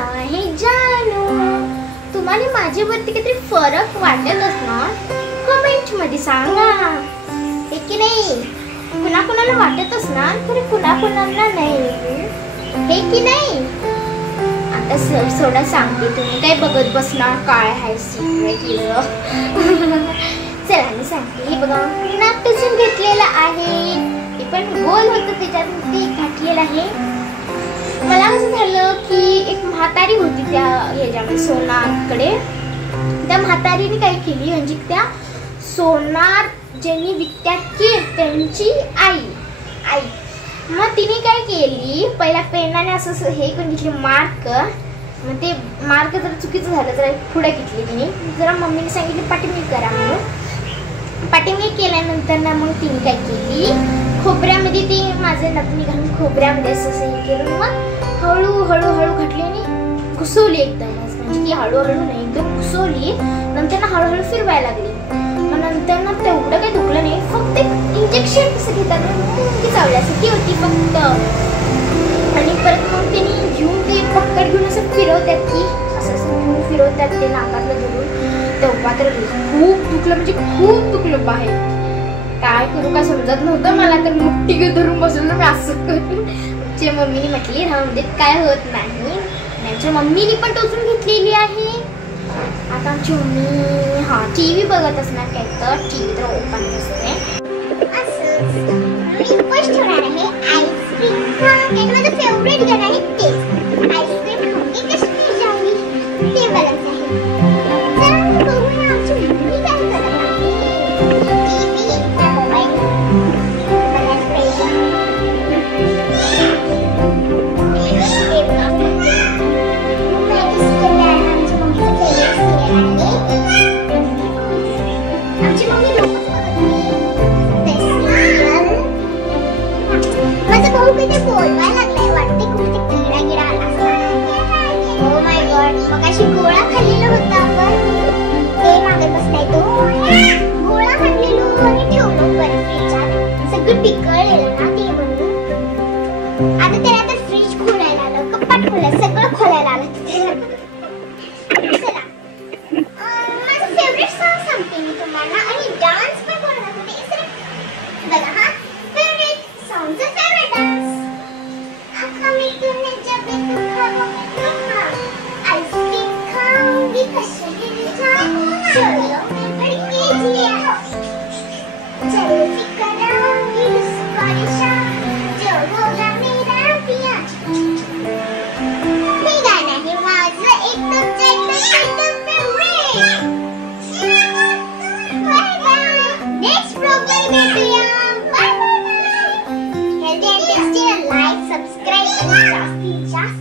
नाव आहे जानू. तुम्हाला माझ्यावरती काहीतरी फरक वाटत असणार कमेंट मध्ये सांगा, हे की नाही? कुणाकुणाला वाटत असणार खरे कुणाकुणाला नाही, हे की नाही? आता सोडा सांगते, तुम्ही काय बघत बसणार? काय आहे सिक्रेट हिरो? चला मी सांगते. हे बघा नाक टचून घेतलेलं आहे, हे पण गोल होतं त्याच्यात ते घातलेलं आहे. मला असं झालं की एक म्हातारी होती त्या ह्याच्यामध्ये सोनारकडे. त्या म्हातारीने काय केली म्हणजे त्या सोनार ज्यांनी विकत्या की त्यांची आई मग तिने काय केली, पहिला पेनाने असं हे करून घेतली मार्क. मग ते मार्क जर चुकीचं झालं जरा पुढे घेतली तिने. जरा मम्मीने सांगितली पाठीमागे करा म्हणून. पाठीमागे केल्यानंतर ना मग तिने काय केली, खोबऱ्यामध्ये ते माझे नथनी घालून खोबऱ्यामध्ये असं हे केलं. मग हळूहळू घातली आणि घुसवली एकदम, म्हणजे ती हळूहळू नाही एकदम घुसवली. नंतर ना हळूहळू फिरवायला लागली. मग नंतर ना तेवढं काही दुखलं नाही, फक्त एक इंजेक्शन कसं घेतात ती चावल्यासाठी होती फक्त. आणि परत मग त्यांनी घेऊन ते पक्कड घेऊन असं फिरवतात की असं घेऊन फिरवतात ते नाकातलं धरून. तेव्हा तर खूप दुखलं, म्हणजे खूप दुखलं बाहेर. काय करू काय समजत नव्हतं मला, तर मुठ्ठी घेऊन धरून बसलो मी असं करून. आमच्या मम्मीने म्हटली राहून देत काय होत नाही. आमच्या मम्मीने पण टोचून घेतलेली आहे. आता आमची मम्मी टीव्ही बघत असणार काय, तर टीव्ही तर ओपन असते. फर्स्ट होणार आहे आईस्क्रीम. माझं फेवरेट गाणं आहे तेच आईस्क्रीम खाऊंगी कश्मीर जाऊंगी, ते वालाच आहे. चला बघूया आमची मम्मी काय करत आहे. टीव्ही मोबाईल गोळा खाल्लेला होता आपण ते मागत बसलाय तो गोळा खाल्लेलो आणि ठेवलो परत फ्रीजच्यात. सगळं पिकळलेलं ना ते म्हणून. आता त्याला तर फ्रीज खोलायला आलं, कपाट खोलायला, सगळं खोलायला आलं. चला माझं फेवरेट सॉन्ग सांगते मी तुम्हाला आणि डान्स पण करणार होते. बघा हा फेवरेट सॉन्गचा फेवरेट डान्स. आखा मी तूने जब तू खाओगे तो आईस्क्रीम खाऊंगी कश्मीर जाऊंगी, चलो मैं बड़ी केजिया, जल्दी कराऊंगी उसको निशान, जो होगा मेरा पिया. हे गाणं आहे माझं एकदम फेवरेट. नेक्स्ट ब्लॉग मध्ये भेटूया. Bye bye. Healthy and tasty like subscribe आणि जास्तीत जास्त